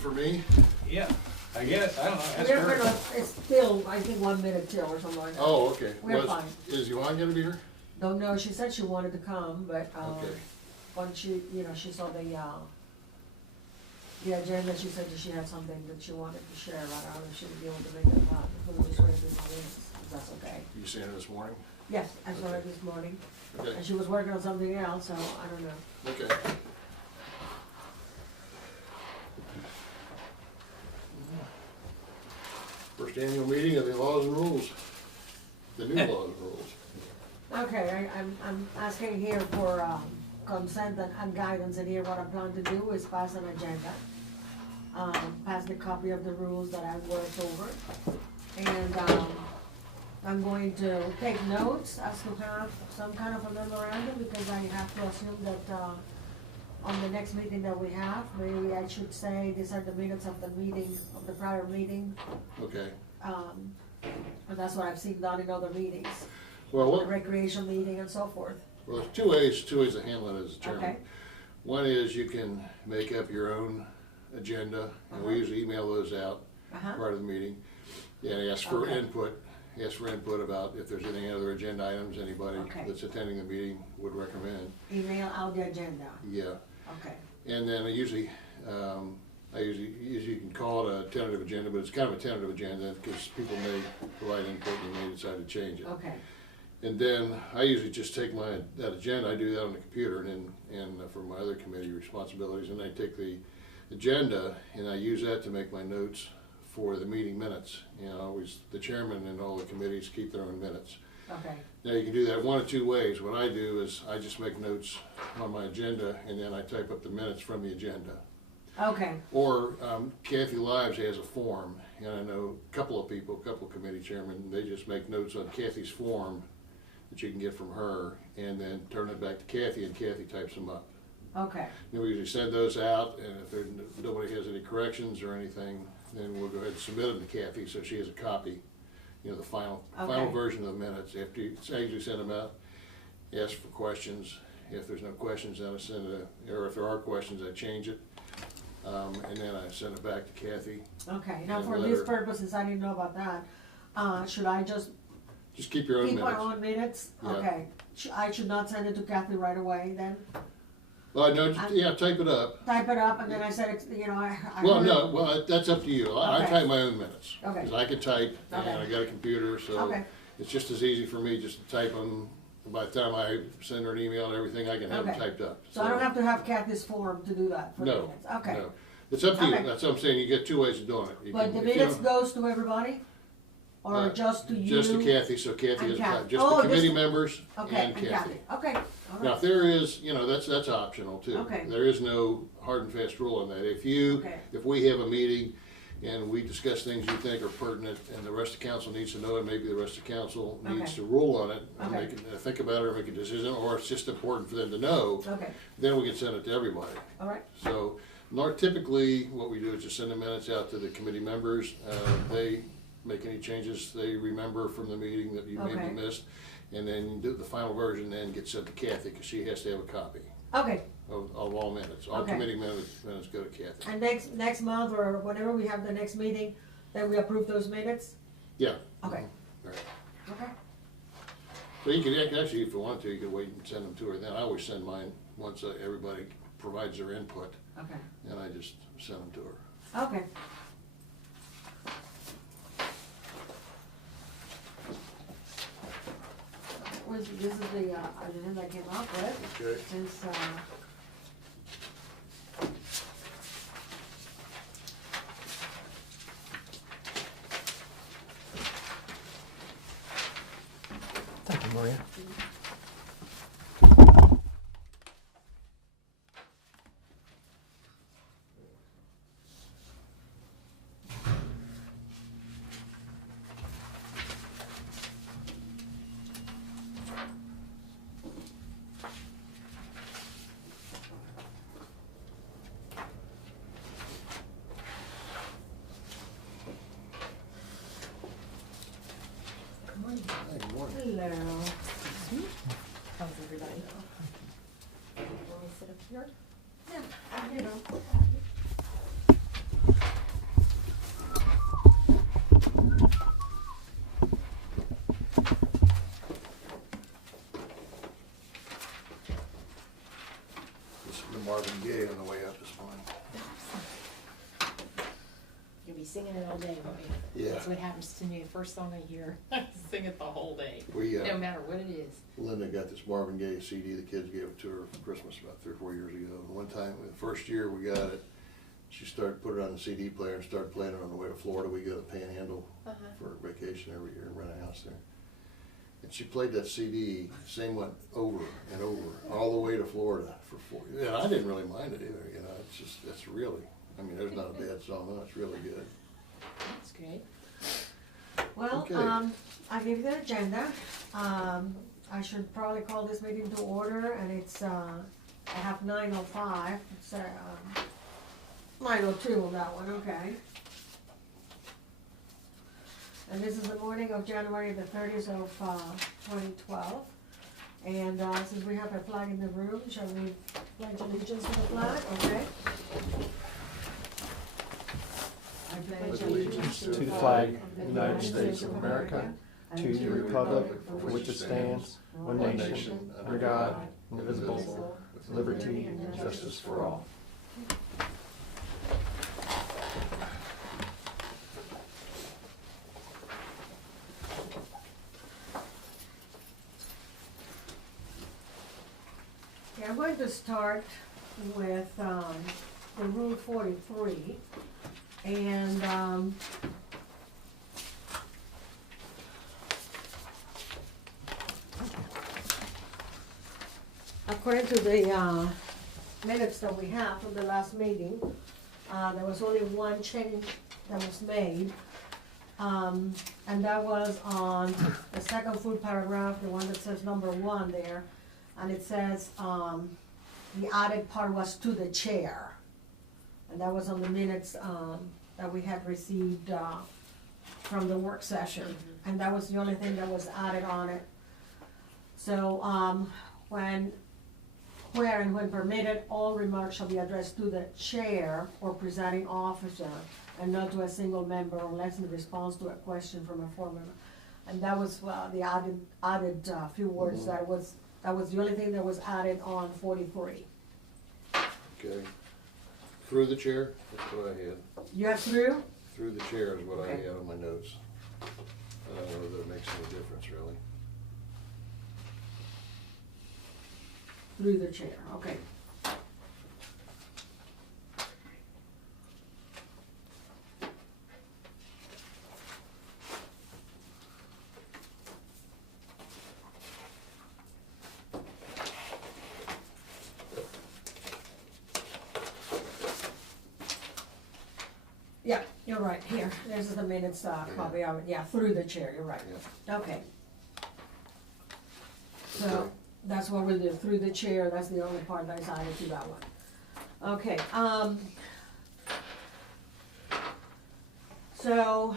for me? Yeah, I guess, I don't know, ask We're her. gonna, it's still, I think 1 minute till or something like that. Oh, okay. We're Was- fine. Is Yvonne gonna be here? Don't know, she said she wanted to come, but, Okay. once she, you know, she saw the agenda, she said that she had something that she wanted to share, but I don't know if she would be able to make it, we'll just wait through my minutes, if that's okay. You seen her this morning? Yes, I saw her Okay. this morning, Okay, and she was working on something else, so I don't know. okay. First annual meeting of the laws and rules, the new laws and rules. Okay, I'm asking here for, consent and guidance, and here what I plan to do is pass an agenda. Pass the copy of the rules that I worked over, and, I'm going to take notes as to have some kind of a memorandum, because I have to assume that, on the next meeting that we have, maybe I should say, these are the minutes of the meeting, of the prior meeting. Okay. And that's what I've seen done in other meetings, Well, the what, recreation meeting and so forth. well, there's two ways to handle it as a chairman. Okay. One is you can make up your own agenda, and we usually email those out Uh-huh. prior to the meeting. And ask for Okay. input about if there's any other agenda items anybody Okay. that's attending the meeting would recommend. Email out the agenda, Yeah, okay. and then I usually you can call it a tentative agenda, but it's kind of a tentative agenda because people may provide input and they may decide to change it. Okay, And then I usually just take that agenda, I do that on the computer and for my other committee responsibilities, and I take the agenda and I use that to make my notes for the meeting minutes. You know, always, the chairman and all the committees keep their own minutes. okay, Now you can do that one of two ways. What I do is I just make notes on my agenda and then I type up the minutes from the agenda. okay, Or Kathy Lives has a form, and I know a couple of committee chairmen, they just make notes on Kathy's form that you can get from her, and then turn it back to Kathy, and Kathy types them up. okay, Then we usually send those out, and if nobody has any corrections or anything, then we'll go ahead and submit them to Kathy, so she has a copy, you know, the final Okay. version of the minutes. After I usually send them out, ask for questions. If there's no questions, then I send it, or if there are questions, I change it. And then I send it back to Kathy. okay. Now And for let these her- purposes, I didn't know about that. Should I just Just keep your own keep my minutes. own minutes? Yeah. Okay, I should not send it to Kathy right away then? Well, no, yeah, type it up. Type it up and then I said, you know, I Well, heard- no, well, that's up to you. I Okay. type my own minutes. Okay. Because I can type, and Okay. I got a computer, so Okay. it's just as easy for me just to type them. By the time I send her an email and everything, I can have them Okay. typed up. So I don't have to have Kathy's form to do that for the No, minutes? Okay. no. It's up to you. Okay. That's what I'm saying. You get two ways of doing it. You But can- the if you minutes don't- goes to everybody? Or just to you? Just to Kathy, so Kathy and has a Kathy. type. Just Oh, the just- committee members Okay, and Kathy. Okay, all Now, right. if there is, you know, that's optional too. Okay. There is no hard and fast rule on that. Okay. If we have a meeting and we discuss things you think are pertinent and the rest of council needs to know it, maybe the rest of council needs Okay. to rule on it and Okay. think about it or make a decision, or it's just important for them to know, Okay, then we can send it to everybody. all right, So, typically, what we do is just send the minutes out to the committee members. They make any changes they remember from the meeting that you maybe Okay. missed. And then the final version then gets sent to Kathy, because she has to have a copy okay. of all minutes. All Okay. committee minutes go to Kathy. And next month or whenever we have the next meeting, then we approve those minutes? Yeah. Okay, All right. okay, So you could, actually, if you want to, you could wait and send them to her. Then I always send mine once everybody provides their input, okay, and I just send them to her. okay. This is the agenda I came up with, Okay. since, Thank you, Maria. to Marvin Gaye on the way up this morning. You'll be singing it all day, won't you? Yeah. That's what happens to me. The first song I hear, I sing it the whole day, We, no matter what it is. Linda got this Marvin Gaye CD the kids gave it to her for Christmas about 3 or 4 years ago. One time, the first year we got it, she started put it on the CD player and started playing it on the way to Florida. We go to Panhandle for vacation every year and rent a house there. And she played that CD, same one over and over, all the way to Florida for 4 years. And I didn't really mind it either, you know, it's really, I mean, there's not a bad song, no, it's really good. That's great. Well, Okay. I gave you the agenda. I should probably call this meeting to order, and it's, I have 9:05, it's, 9:02 on that one, okay. And this is the morning of January the 30th of 2012. And since we have a flag in the room, shall we pledge allegiance to the flag, okay? I Pledge allegiance To the flag of the United States of America, to the republic for which it stands, one nation, under God, indivisible, with liberty and justice for all. Okay, I'm going to start with the Rule 43, and according to the minutes that we have from the last meeting, there was only one change that was made, and that was on the second full paragraph, the one that says number 1 there. And it says, the added part was to the chair. And that was on the minutes, that we had received, from the work session. And that was the only thing that was added on it. So, where and when permitted, all remarks shall be addressed to the chair or presiding officer and not to a single member unless in response to a question from a former. And that was, the added few words that was the only thing that was added on 43. Okay. Through the chair, that's what I had. You have through? Through the chair is what I Okay. had on my notes. I don't know whether that makes any difference, really. Through the chair, okay. Yeah, you're right, here, this is the minutes, copy of it, yeah, through the chair, you're right. Yeah. Okay. So, Okay. that's what we'll do, through the chair, that's the only part that's added to that one. Okay, so,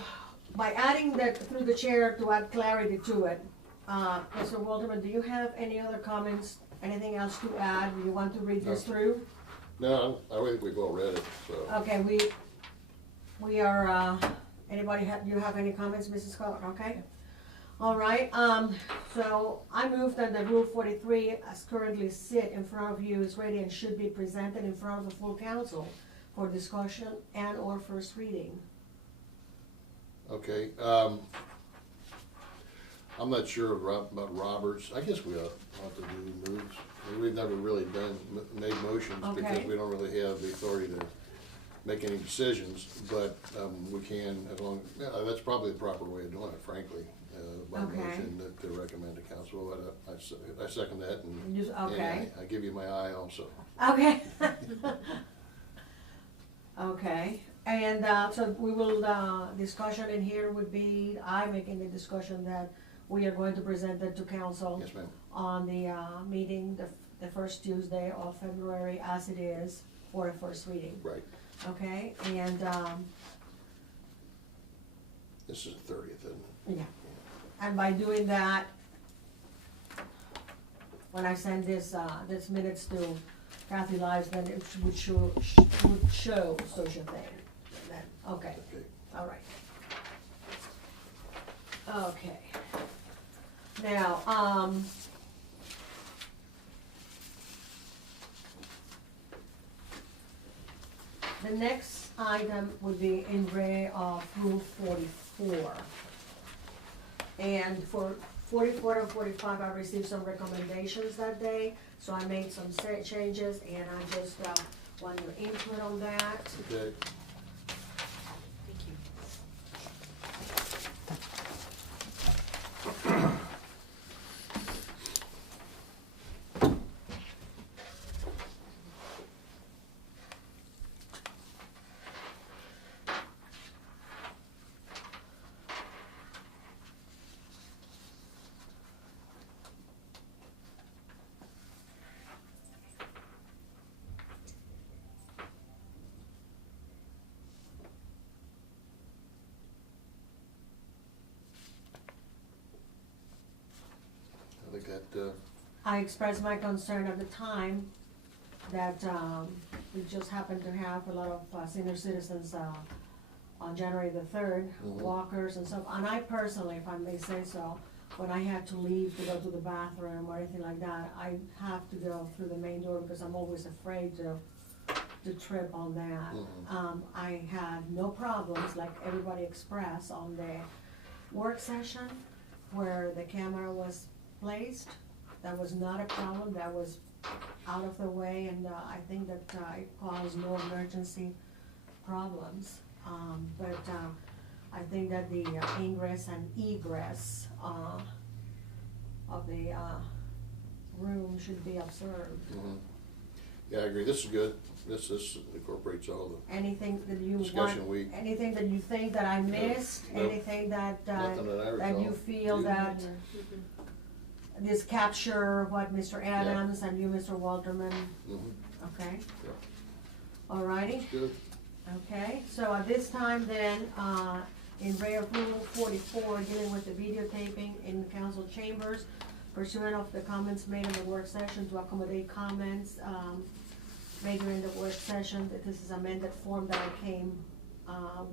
by adding that through the chair to add clarity to it, Mr. Walterman, do you have any other comments, anything else to add? Do you want to read this No. through? No, I think we've all read it, so. Okay, we are, anybody have, do you have any comments, Mrs. Scott? Okay. All right, so I move that the Rule 43 as currently sit in front of you is ready and should be presented in front of the full council for discussion and or first reading. Okay, I'm not sure about Roberts. I guess we ought to do moves. We've never really made motions because Okay. we don't really have the authority to make any decisions, but we can, as long, yeah, that's probably the proper way of doing it, frankly, by Okay. motion to recommend to council. I second that, and Okay. I give you my eye also. Okay. Okay, and so we will, discussion in here would be, I making the discussion that we are going to present it to council Yes, ma'am. on the meeting, the first Tuesday of February as it is for a first reading. Right. Okay, and, This is the 30th, isn't it? yeah, and by doing that, when I send this minutes to Kathy Lives, then it would show such a thing. Then, okay, Okay. all right. Okay. Now, The next item would be in re of Rule 44. And for 44 and 45, I received some recommendations that day, so I made some changes, and I just want your input on that. Okay, Thank you. I think that, I expressed my concern at the time that we just happened to have a lot of senior citizens on January the 3rd, Mhm. walkers and stuff. And I personally, if I may say so, when I had to leave to go to the bathroom or anything like that, I have to go through the main door because I'm always afraid to trip on that. Mhm. I had no problems, like everybody expressed on the work session where the camera was placed. That was not a problem, that was out of the way, and I think that it caused no emergency problems. But I think that the ingress and egress of the room should be observed. mhm. Yeah, I agree, this is good, this incorporates all the Anything that you discussion want, anything that you think that I missed, Nope. anything that, nothing that I that recall. you feel You- that Mhm. this capture what Mr. Adams and you, Mr. Walterman, Mhm. okay? Yeah. Alrighty, Good, okay, so at this time then, in Rule 44, dealing with the videotaping in council chambers, pursuant of the comments made in the work session to accommodate comments, made during the work session, that this is amended form that I came,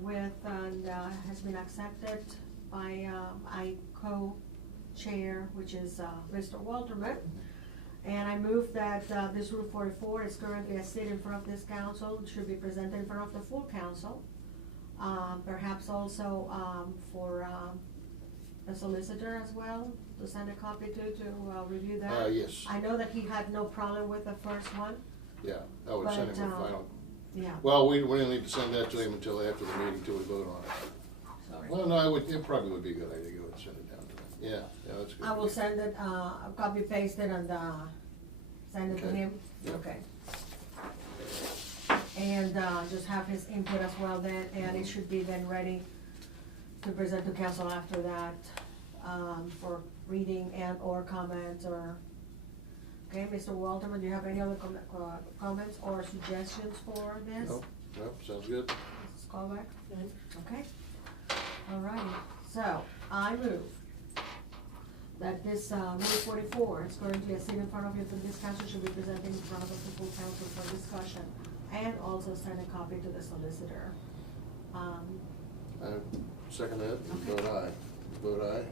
with and, has been accepted by, I co-chair, which is, Mr. Walterman. And I move that, this Rule 44 is currently a sit in front of this council, should be presented in front of the full council. Perhaps also, for, the solicitor as well, to send a copy to review that. yes, I know that he had no problem with the first one, yeah, I would send him a but, final. yeah. Well, we don't need to send that to him until after the meeting, till we vote on it. Sorry. Well, no, it probably would be a good idea to go and send it down to him. Yeah, yeah, that's good. I will send it, copy paste it and, send it to Okay. him, Yeah. okay. And, just have his input as well then, and it should be then ready to present to council after that, for reading and or comments or, okay, Mr. Walterman, do you have any other comments or suggestions for this? No, no, sounds good. Mrs. Callback? None. Okay, all righty, so I move that this, Rule 44 is currently a sit in front of you, that this council should be presented in front of the full council for discussion, and also send a copy to the solicitor. I second that, Okay. vote aye. Vote aye.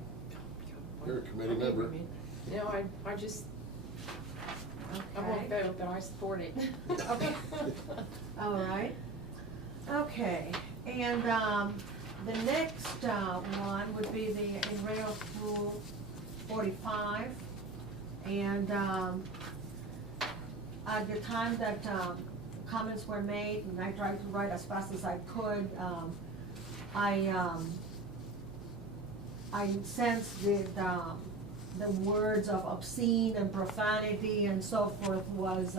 You're a committee member. No, I just, I won't Okay. vote, but I support it. Okay. All right, okay, and, the next, one would be the in re of Rule 45. And, at the time that, comments were made, and I tried to write as fast as I could, I sensed that, the words of obscene and profanity and so forth was,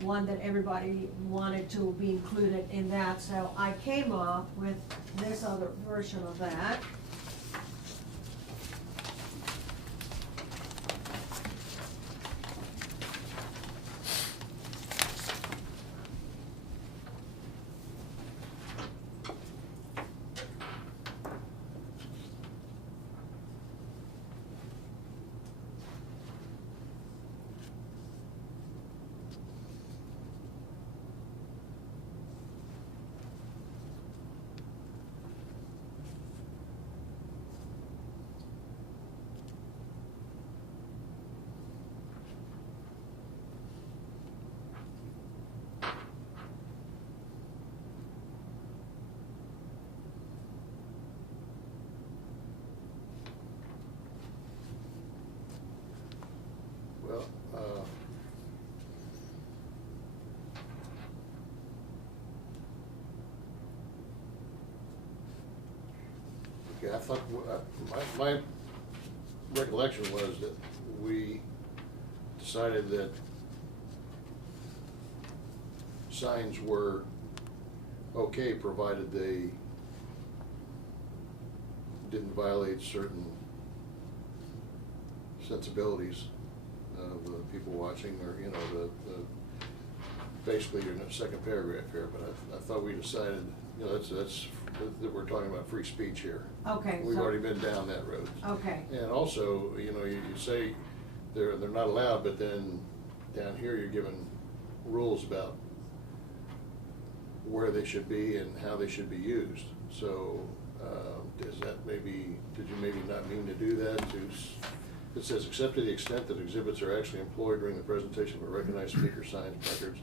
one that everybody wanted to be included in that, so I came up with this other version of that. Okay, I thought, my recollection was that we decided that signs were okay, provided they didn't violate certain sensibilities of the people watching, or, you know, basically your second paragraph here, but I thought we decided, you know, that's, that we're talking about free speech here. Okay. We've so- already been down that road. Okay, And also, you know, you say they're not allowed, but then down here you're given rules about where they should be and how they should be used. So, does that maybe, did you maybe not mean to do that? It says, except to the extent that exhibits are actually employed during the presentation of a recognized speaker, signs, placards,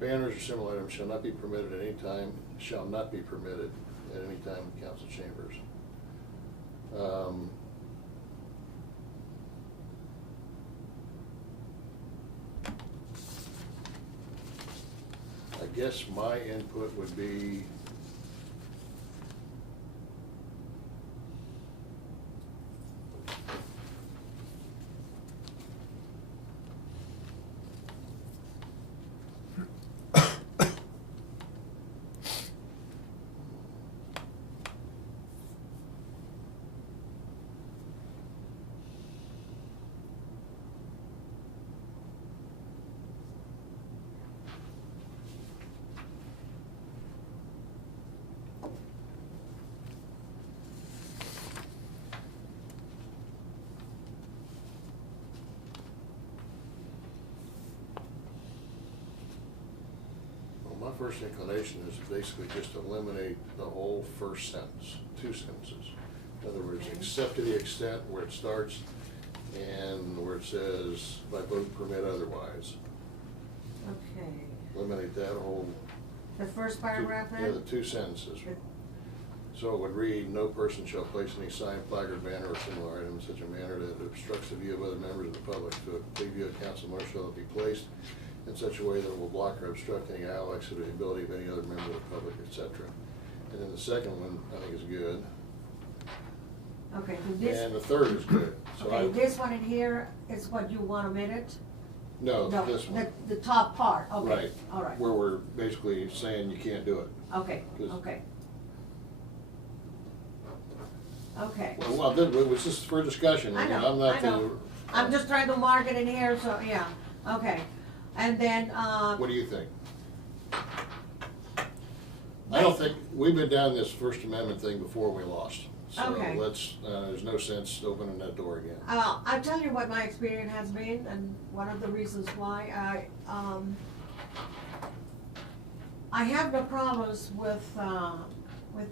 banners, or similar items shall not be permitted at any time, shall not be permitted at any time in council chambers. I guess my input would be, my first inclination is basically just eliminate the whole first sentence, 2 sentences. In other words, except to the extent where it starts and where it says by vote permit otherwise. okay. Eliminate that whole. The first paragraph then? Yeah, the 2 sentences. So it would read, no person shall place any sign, placard, banner, or similar item in such a manner that it obstructs the view of other members of the public. To a complete view of council, nor shall it be placed in such a way that it will block or obstruct any aisle exit or the ability of any other member of the public, etc. And then the second one, I think, is good. Okay, so this. And the third is good. So Okay, this one in here is what you want omitted? No, this one. The top part, okay, Right. all right. Where we're basically saying you can't do it. Okay, 'Cause- okay. Okay. Well, it was just for discussion. I mean, know, I'm not I know. I'm just trying to mark it in here, so, yeah, okay. And then, What do you think? I don't think, we've been down this First Amendment thing before we lost. So Okay. let's, there's no sense opening that door again. I'll tell you what my experience has been, and one of the reasons why I have no problems with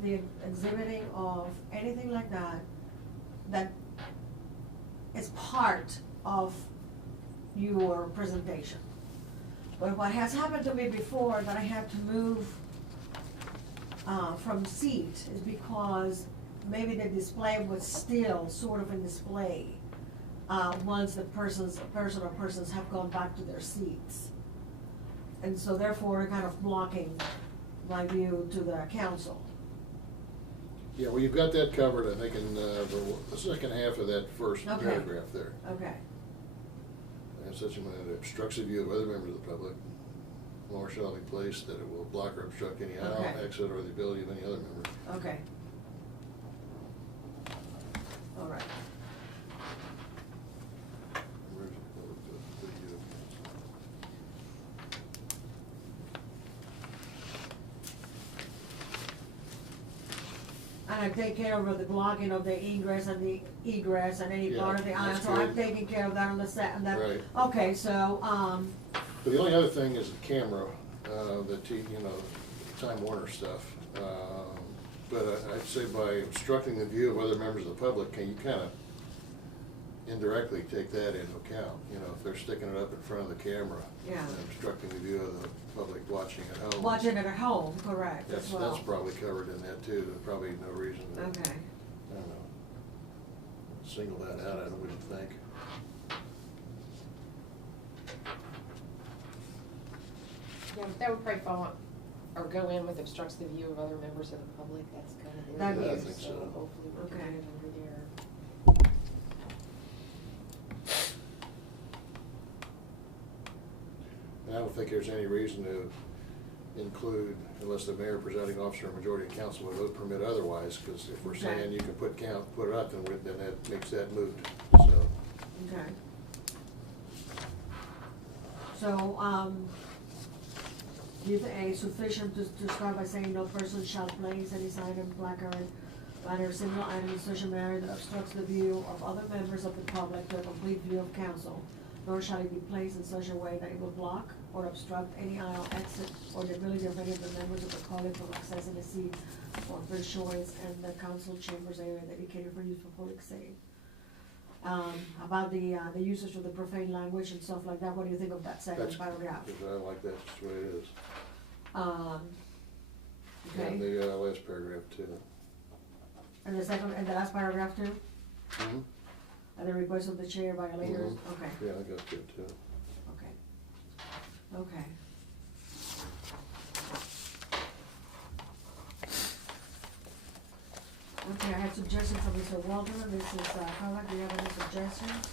the exhibiting of anything like that is part of your presentation. But what has happened to me before, that I had to move from seat, is because maybe the display was still sort of in display once the person or persons have gone back to their seats. And so therefore, kind of blocking my view to the council. Yeah, well, you've got that covered, I think, in the second half of that first Okay. paragraph there. Okay, And such a manner that obstructs the view of other members of the public, nor shall it be placed that it will block or obstruct any aisle, Okay. exit, or the ability of any other member. okay. All right. And I take care of the blocking of the ingress and the egress and any Yeah, part of the aisle, that's so I'm good. taking care of that on the set, and that, Right. okay, so, But the only other thing is the camera, Time Warner stuff. But I'd say by obstructing the view of other members of the public, can you kind of indirectly take that into account? You know, if they're sticking it up in front of the camera. Yeah. And obstructing the view of the public watching at home. watching it at home, correct, as well. That's probably covered in that too. There's probably no reason to. Okay, I don't know, single that out, I wouldn't think. Yeah, that would probably fall or go in with obstructs the view of other members of the public, that's kind of That their is- view, I think so so. hopefully we can Okay. get it under there. And I don't think there's any reason to include, unless the mayor, presiding officer, or majority of council would vote permit otherwise, because if we're saying Okay. you can put it up, then that makes that moot, so. Okay. So, do you think it's sufficient to start by saying no person shall place any sign or placard, banner, or single item in such a manner that obstructs the view of other members of the public to a complete view of council, nor shall it be placed in such a way that it will block or obstruct any aisle exit or the ability of any of the members of the public from accessing the seat or first choice and the council chambers area dedicated for use for public safety. About the usage of the profane language and stuff like that, what do you think of that second That's, paragraph? I like that, just the way it is. Okay, And the last paragraph too. and the second, and the last paragraph too, Mhm. at the request of the chair violators, okay, Yeah, I got that too. okay. Okay. Okay, I have suggestions from Mr. Walter, Mrs. Carla, do you have any suggestions?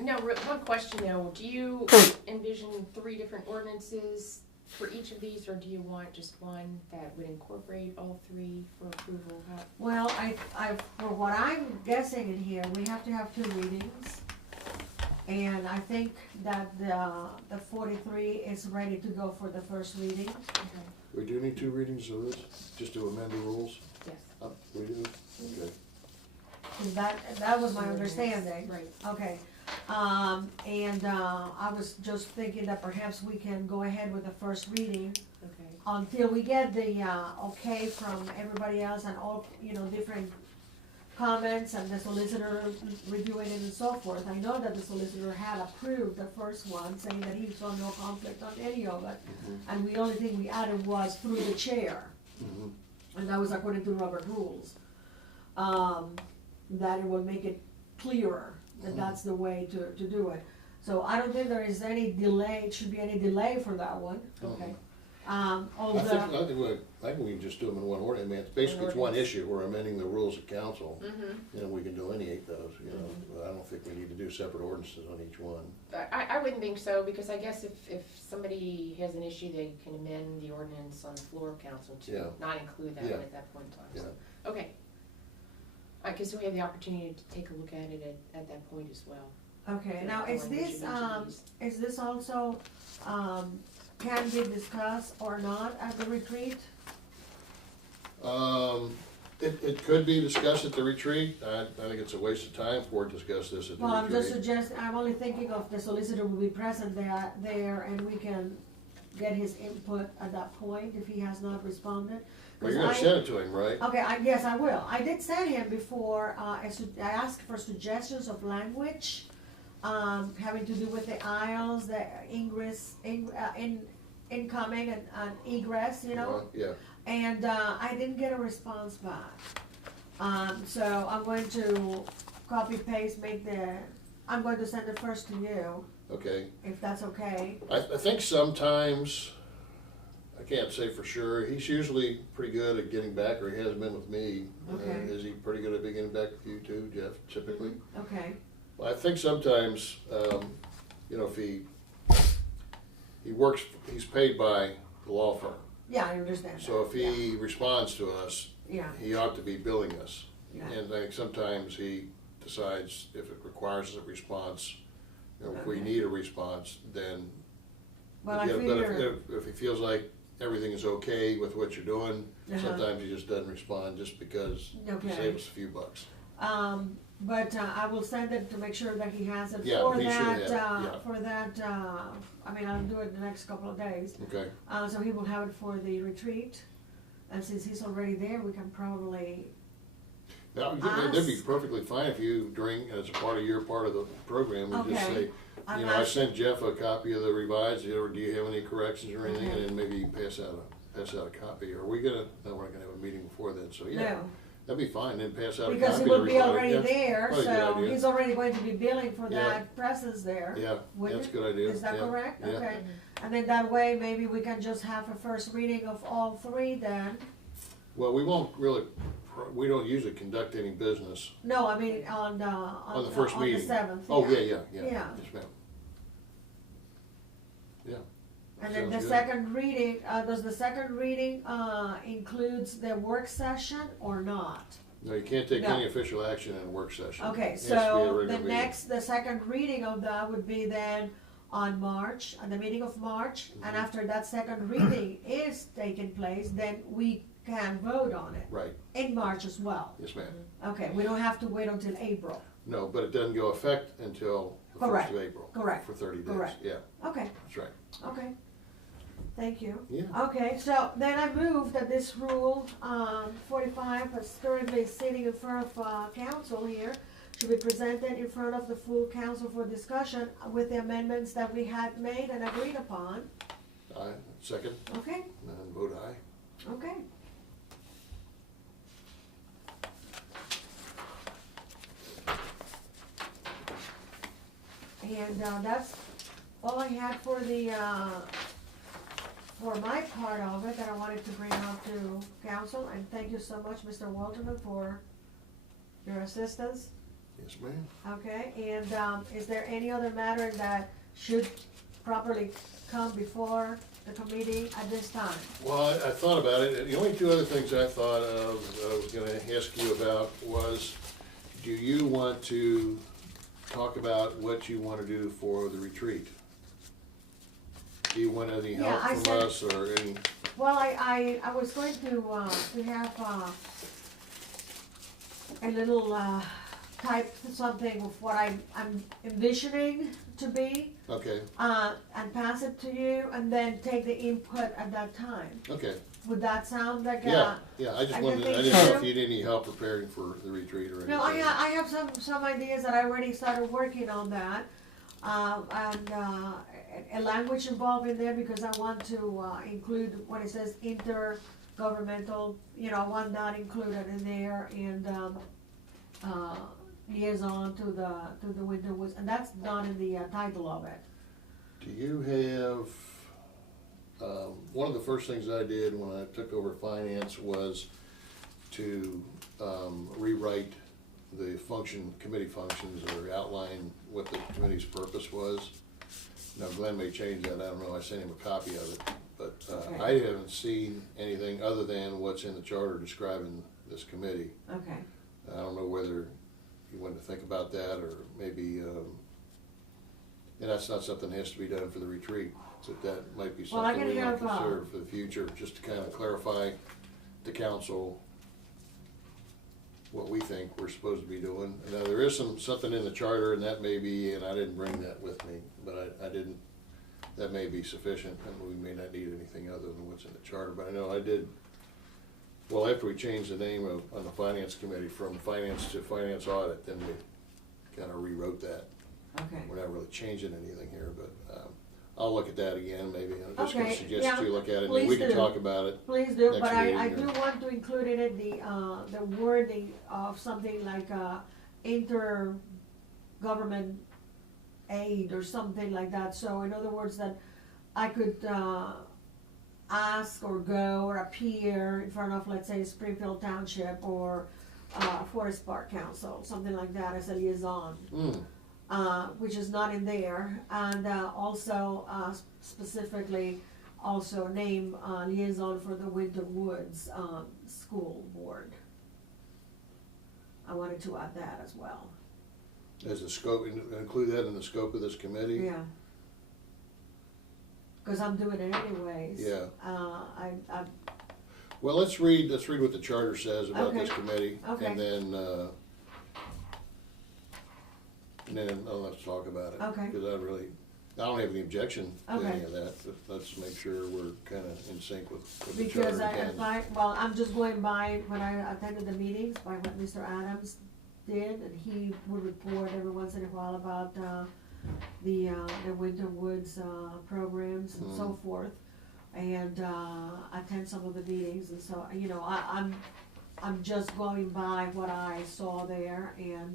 No, one question though, do you envision 3 different ordinances for each of these, or do you want just one that would incorporate all 3 for approval? Well, for what I'm guessing in here, we have to have 2 readings. And I think that the 43 is ready to go for the first reading. Okay, We do need 2 readings of this, just to amend the rules? yes. We do? Okay. That was my understanding. Right. Okay, I was just thinking that perhaps we can go ahead with the first reading Okay. until we get the, okay from everybody else and all, different comments and the solicitor reviewing it and so forth. I know that the solicitor had approved the first one, saying that he saw no conflict on any of it. And the only thing we added was through the chair, Mhm. and that was according to Robert rules. That it will make it clearer that that's the way to do it. So I don't think there is any delay, should be any delay for that one. Okay. I think we can just do them in one order. I mean, it's one ordinance. issue. We're amending the rules of council. Mm-hmm. We can delineate those, But I don't think we need to do separate ordinances on each one. I wouldn't think so, because I guess if somebody has an issue, they can amend the ordinance on the floor of council to Yeah. not include that Yeah. at that point in time. Yeah. So, okay. I guess we have the opportunity to take a look at it at that point as well. Okay, The now is language of this, each of these. is this also, can be discussed or not at the retreat? It could be discussed at the retreat. I think it's a waste of time for it to discuss this at the Well, I'm just retreat. I'm only thinking of the solicitor will be present there and we can get his input at that point if he has not responded. Well, you're gonna 'Cause send it to him, right? Okay, yes, I will. I did send him before, I asked for suggestions of language, having to do with the aisles, the ingress, incoming and egress, Yeah, and, I didn't get a response back. So I'm going to copy paste, I'm going to send it first to you, okay. if that's okay. I think sometimes, I can't say for sure, he's usually pretty good at getting back, or he has been with me. Okay. Is he pretty good at getting back with you too, Jeff, typically? Okay, Well, I think sometimes, if he works, he's paid by the law firm. yeah, I understand that. So if he responds to us, Yeah, he ought to be billing us. yeah, And I think sometimes he decides if it requires a response, if we Okay. need a response, then. well, I But figure, if he feels like everything is okay with what you're doing, Uh-huh. sometimes he just doesn't respond just because to Okay. save us a few bucks. but I will send it to make sure that he has it Yeah, for he should that, have, yeah. for that, I'll do it the next couple of days. Okay, So he will have it for the retreat, and since he's already there, we can probably, now, it'd be Ask. perfectly fine if you as a part of the program, and just Okay. say, I'm I not- sent Jeff a copy of the revised, or do you have any corrections or anything, Okay. and then maybe pass out a copy. Are we gonna, no, we're not gonna have a meeting before then, so yeah. no, That'd be fine, then pass out a copy. Because it to would be everybody. already Yeah. there, Probably a good so idea. he's already going to be billing for Yeah. that presence there. Yeah, wouldn't that's a it? good idea. Is that Yeah. correct? Yeah. Okay. And then that way, maybe we can just have a first reading of all three then. Well, we won't really, we don't usually conduct any business No, I mean, on on the first on the meeting. 7th. Oh, yeah. Yeah. Yes, ma'am. Yeah. And then the Sounds good. second reading, does the second reading, includes the work session or not? No, you can't take No. any official action in a work session. Okay, It has to be a so regular the meeting. the second reading of that would be then on March, on the meeting of March, and Mhm. after that second reading is taking place, then we can vote on it Right, in March as well. yes, ma'am. Okay, we don't have to wait until April. No, but it doesn't go effect until the Correct. 1st of April. Correct. For 30 days. Correct. Yeah, Okay, that's right. okay. Thank you. Yeah. Okay, so then I move that this rule, 45, is currently sitting in front of, council here, should be presented in front of the full council for discussion with the amendments that we had made and agreed upon. Aye, second, Okay, and vote aye. okay. And, that's all I had for the, for my part of it that I wanted to bring up to council, and thank you so much, Mr. Walterman, for your assistance, Yes, ma'am. okay? And, is there any other matter that should properly come before the committee at this time? Well, I thought about it, and the only two other things I thought of, that I was gonna ask you about was, do you want to talk about what you wanna do for the retreat? Do you want any Yeah, I help from said- us, or any, Well, I was going to have, a little, type something of what I'm envisioning to be, okay, and pass it to you, and then take the input at that time. okay. Would that sound like Yeah, yeah, I just I wanted, think I didn't know so. if you need any help preparing for the retreat or anything. No, I have some ideas that I already started working on that. And, a language involved in there because I want to, include when it says intergovernmental, I want that included in there and, liaison to the Winter Woods, and that's not in the, title of it. Do you have, one of the first things I did when I took over finance was to rewrite the committee functions, or outline what the committee's purpose was. Now Glenn may change that, I don't know, I sent him a copy of it, but Okay. I haven't seen anything other than what's in the charter describing this committee. Okay, I don't know whether you want to think about that, or maybe, and that's not something that has to be done for the retreat, but that might be Well, I something can we might have, consider for the future, just to kind of clarify to council what we think we're supposed to be doing. Now, there is something in the charter, and that may be, and I didn't bring that with me, but I didn't, that may be sufficient, and we may not need anything other than what's in the charter, but I know I did. Well, after we changed the name on the finance committee from finance to finance audit, then we kind of rewrote that. okay. We're not really changing anything here, but I'll look at that again, maybe. I'm just gonna Okay, suggest yeah, you look at it, and please we can do. talk about it. Please do, Next but I meeting do or- want to include in it the wording of something like, intergovernment aid or something like that. So in other words, that I could, ask or go or appear in front of, let's say, Springfield Township or, Forest Park Council, something like that as a liaison. Which is not in there, and also specifically also name liaison for the Winter Woods School Board. I wanted to add that as well. As a scope, include that in the scope of this committee? Yeah. Cause I'm doing it anyways. Yeah. I Well, let's read what the charter says about this Okay. committee, Okay. and then let's talk about it. Okay. Because I don't have any objection to Okay. any of that, but let's make sure we're kind of in sync with what the because charter intends. I'm just going by when I attended the meetings, by what Mr. Adams did, and he would report every once in a while about, the Winter Woods, programs and so forth. And, attend some of the meetings, and so, I'm just going by what I saw there and,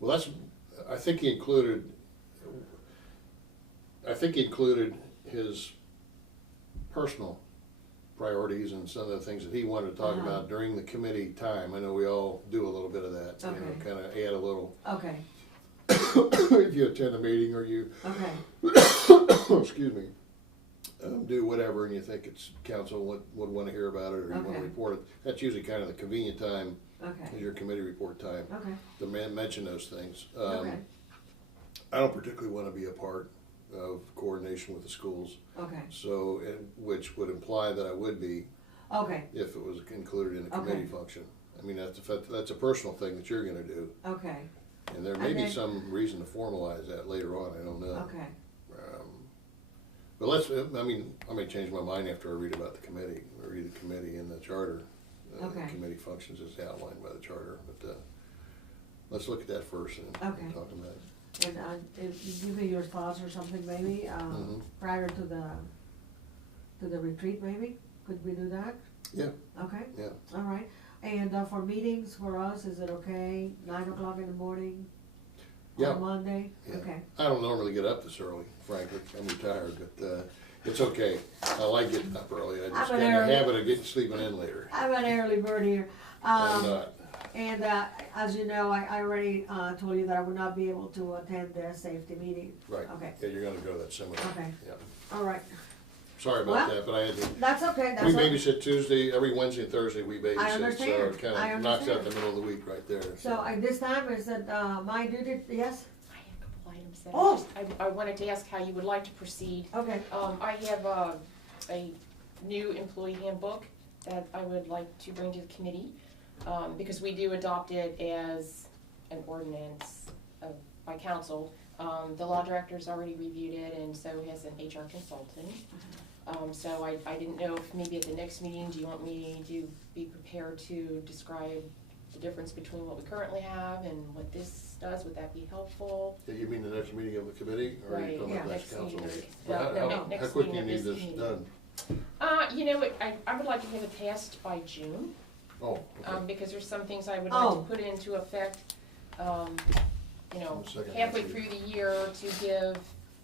Well, that's, I think he included his personal priorities and some of the things that he wanted to talk Uh-huh. about during the committee time. I know we all do a little bit of that, you know, Okay. kinda add a little, okay, if you attend a meeting or you, okay, excuse me, do whatever and you think it's council would wanna hear about it or you wanna Okay. report it. That's usually kind of the convenient time, is okay, your committee report time, okay, to mention those things. okay, I don't particularly wanna be a part of coordination with the schools, okay, so, which would imply that I would be okay, if it was included in a committee Okay. function. I mean, that's a personal thing that you're gonna do, okay, and there may And be then- some reason to formalize that later on, I don't know. okay, But let's, I mean, I may change my mind after I read about the committee, or read the committee and the charter. Okay. Committee functions as outlined by the charter, but, let's look at that first and Okay. talk about it. and, if you give me your thoughts or something maybe, Mhm. prior to the retreat maybe, could we do that? Yeah, Okay, yeah. all right, and, for meetings for us, is it okay, 9 o'clock in the morning? Yeah. On Monday, Yeah. okay, I don't normally get up this early, frankly, I'm retired, but, it's okay. I like getting up early, I just I'm got an in the early- habit of sleeping in later. I'm an early bird here. I'm not, And, as you know, I already, told you that I would not be able to attend the safety meeting. right, Okay, yeah, you're gonna go to that seminar. Okay. Yeah, all right, sorry about Well, that, but I had to, that's okay, we that's okay. babysit Tuesday, every Wednesday and Thursday we babysit, so understand. it kinda I knocks out understand. the middle of the week right there. So, at this time, is it, my duty, yes? I have a couple items that Oh. I wanted to ask how you would like to proceed. Okay, I have a new employee handbook that I would like to bring to the committee, because we do adopt it as an ordinance by council. The law director's already reviewed it, and so has an HR consultant. So I didn't know if maybe at the next meeting, do you want me to be prepared to describe the difference between what we currently have and what this does? Would that be helpful? Yeah, you mean the next meeting of the committee, or are you Right, talking about yeah. next council meeting. meeting? No, How- no, how- next How quick do meeting you of need this this meeting. done? You know what, I would like to have it passed by June. Oh, okay. Because there's some things I would like Oh. to put into effect, you know, Second halfway half. through the year to give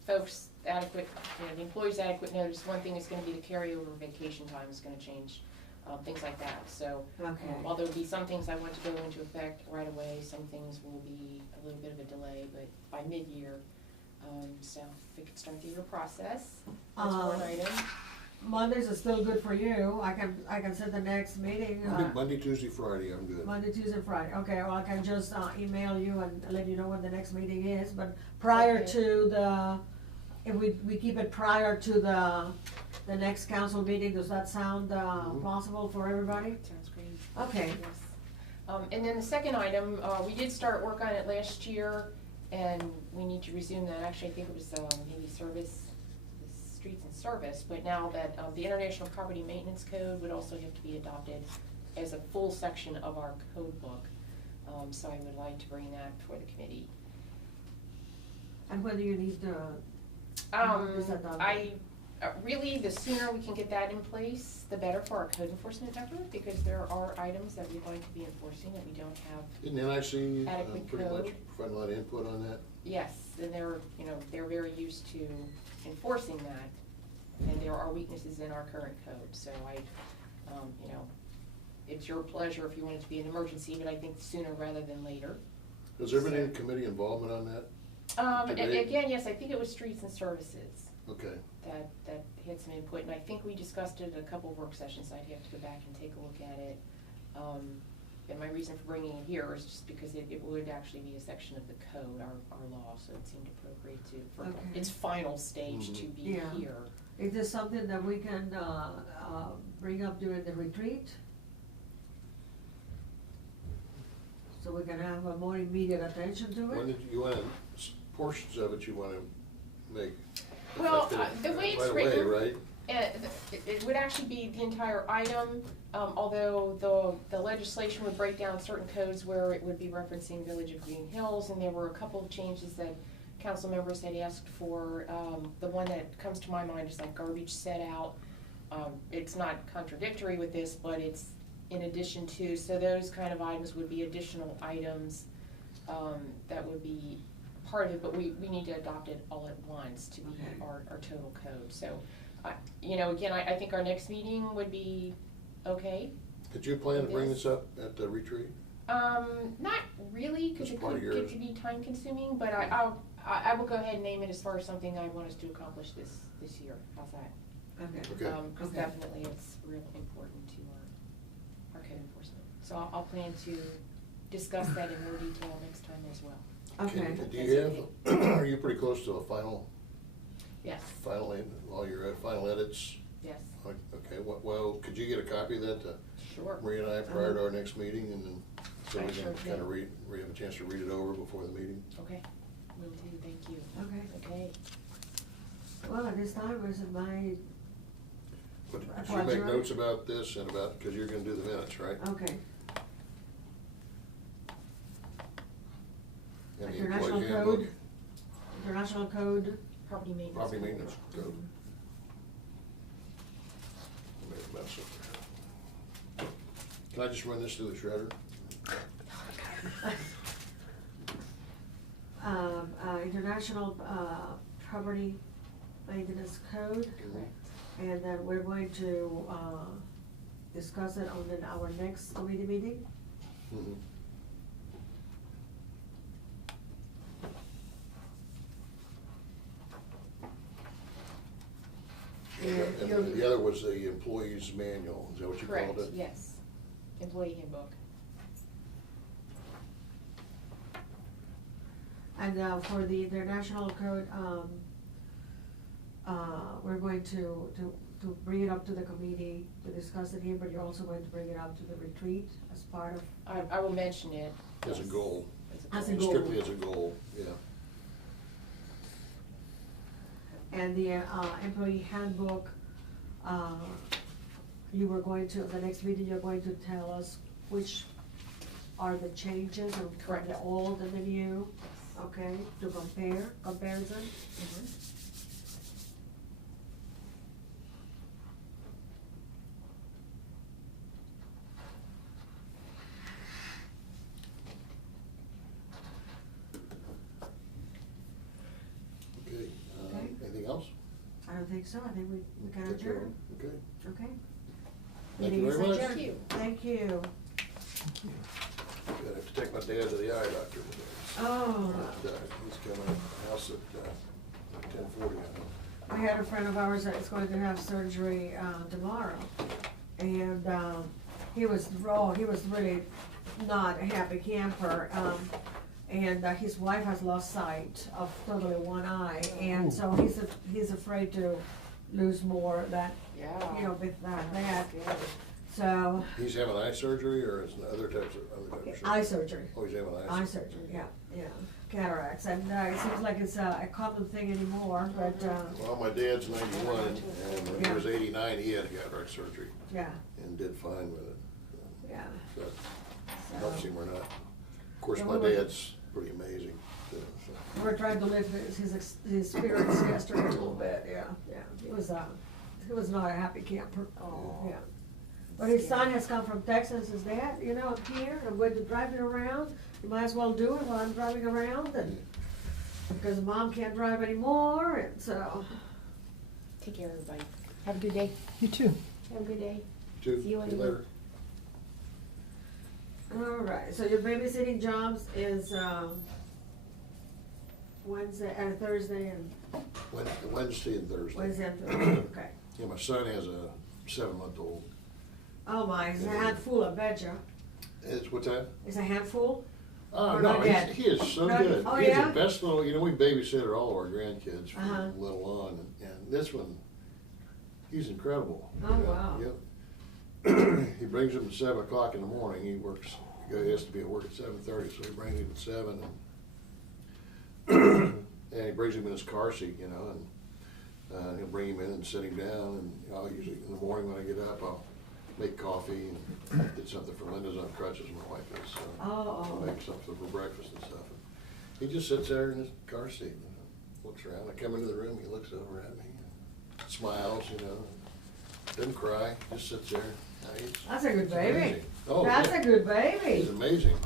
folks adequate, the employees adequate notice. One thing is gonna be the carryover vacation time is gonna change, things like that. So, okay, while there'll be some things I want to go into effect right away, some things will be a little bit of a delay, but by mid-year. So if we could start the year process, that's one item. Mondays is still good for you, I can set the next meeting, Monday, Tuesday, Friday, I'm good. Monday, Tuesday, Friday, okay, well, I can just, email you and let you know when the next meeting is, but prior Okay. to the, if we keep it prior to the next council meeting, does that sound, Mhm. possible for everybody? Sounds great. Okay, Yes. And then the second item, we did start work on it last year, and we need to resume that. Actually, I think it was maybe streets and service, but now that the International Property Maintenance Code would also have to be adopted as a full section of our code book. So I would like to bring that before the committee. and whether you need to, is that done? Really, the sooner we can get that in place, the better for our code enforcement effort, because there are items that we'd like to be enforcing that we don't have. Didn't NIC Adequate pretty much code. provide a lot of input on that? Yes, and they're very used to enforcing that, and there are weaknesses in our current code, so it's your pleasure if you want it to be an emergency, but I think sooner rather than later. Has there been any committee involvement on that? Debate? Again, yes, I think it was streets and services Okay, that had some input, and I think we discussed it at a couple work sessions. I'd have to go back and take a look at it. And my reason for bringing it here is just because it would actually be a section of the code, our law, so it seemed appropriate for Okay. its final stage to be Yeah. here. Is this something that we can, bring up during the retreat? So we can have a more immediate attention to when it? did you wanna, portions of it you wanna make Well, effective the way it's right away, written, right? it would actually be the entire item, although the legislation would break down certain codes where it would be referencing Village of Greenhills, and there were a couple of changes that council members had asked for. The one that comes to my mind is like garbage set out. it's not contradictory with this, but it's in addition to, so those kind of items would be additional items, that would be part of it, but we need to adopt it all at once to be Okay. our total code, so, you know, again, I think our next meeting would be okay. Did you plan to bring this up at the retreat? Not really, cause As it part of could get yours? to be time consuming, but I will go ahead and name it as far as something I want us to accomplish this year, how's that? Okay. Okay. Cause Okay. definitely it's real important to our code enforcement. So I'll plan to discuss that in more detail next time as well. Okay. Do you have, are you pretty close to a final, Yes, all your final edits? yes, Okay, well, could you get a copy of that to sure. Maria and I prior to our next meeting, and then, so I we sure can kind of can. we have a chance to read it over before the meeting? Okay, will do, thank you. Okay. Okay, Well, at this time, is it my, But did you Pleasure. make notes about this and about, because you're gonna do the minutes, right? okay. And the International employee handbook, code, international code, property maintenance. property maintenance code. I made a mess up there. Can I just run this through the shredder? international, property maintenance code. Correct. And then we're going to, discuss it on our next committee meeting. Mhm. And you'll- the other was the employee's manual, is that what you Correct, called it? yes, employee handbook. And, for the international code, we're going to bring it up to the committee to discuss it here, but you're also going to bring it up to the retreat as part of. I will mention it. As a yes, goal. As a goal. goal. Strictly as a goal, yeah. And the, employee handbook, you were going to, the next meeting, you're going to tell us which are the changes of Correct. the old and the new, okay, to comparison? Mhm. Okay, Okay. anything else? I don't think so, I think we can Take care of adjourn, it? Okay. okay? Thank Meeting you is very much. adjourned. Thank you. Thank you. Gonna have to take my dad to the eye doctor today. Oh. He's coming to the house at 10:40, I know. I had a friend of ours that is going to have surgery, tomorrow, and, he was really not a happy camper, and his wife has lost sight of totally one eye, and so he's afraid to lose more that, Yeah. you know, with that, Scary. so, He's having eye surgery, or is it other types of surgery? eye surgery. Oh, he's having Eye surgery, yeah, cataracts, and, it seems like it's a common thing anymore, but, Well, my dad's 91, and when he was 89, he had cataract surgery, yeah, and did fine with it. yeah. So that So- helps him or not. Of course, Yeah, my we were- dad's pretty amazing, too, so. We're trying to lift his spirits yesterday a little bit, yeah. He was not a happy camper, Oh. yeah. But his son has come from Texas, his dad, you know, up here, I'm going to drive it around, you might as well do it while I'm driving around, and, because mom can't drive anymore, and so. Take care, everybody. Have a good day. You too. Have a good day. See See you later. later. All right, so your babysitting jobs is, Thursday and Wednesday and Thursday. Wednesday and Thursday, okay. Yeah, my son has a 7-month-old. Oh my, it's a handful, I betcha. It's, what's that? It's a handful? Oh, Or no, not yet? he is so Not- good. oh, He's yeah? the best little, we babysit all of our grandkids Uh-huh. from little on, and this one, he's incredible. Oh, wow. Yep. He brings him at 7 o'clock in the morning, he has to be at work at 7:30, so he brings him at 7, and, and he brings him in his car seat, and he'll bring him in and sit him down, and I'll usually, in the morning when I get up, I'll make coffee and get something for Linda's on crutches, my wife is, so. Oh. I'll make something for breakfast and stuff. And he just sits there in his car seat, looks around. I come into the room, he looks over at me, and smiles, doesn't cry, just sits there. He's That's a good baby. amazing. Oh, That's yeah. a good He's baby. amazing.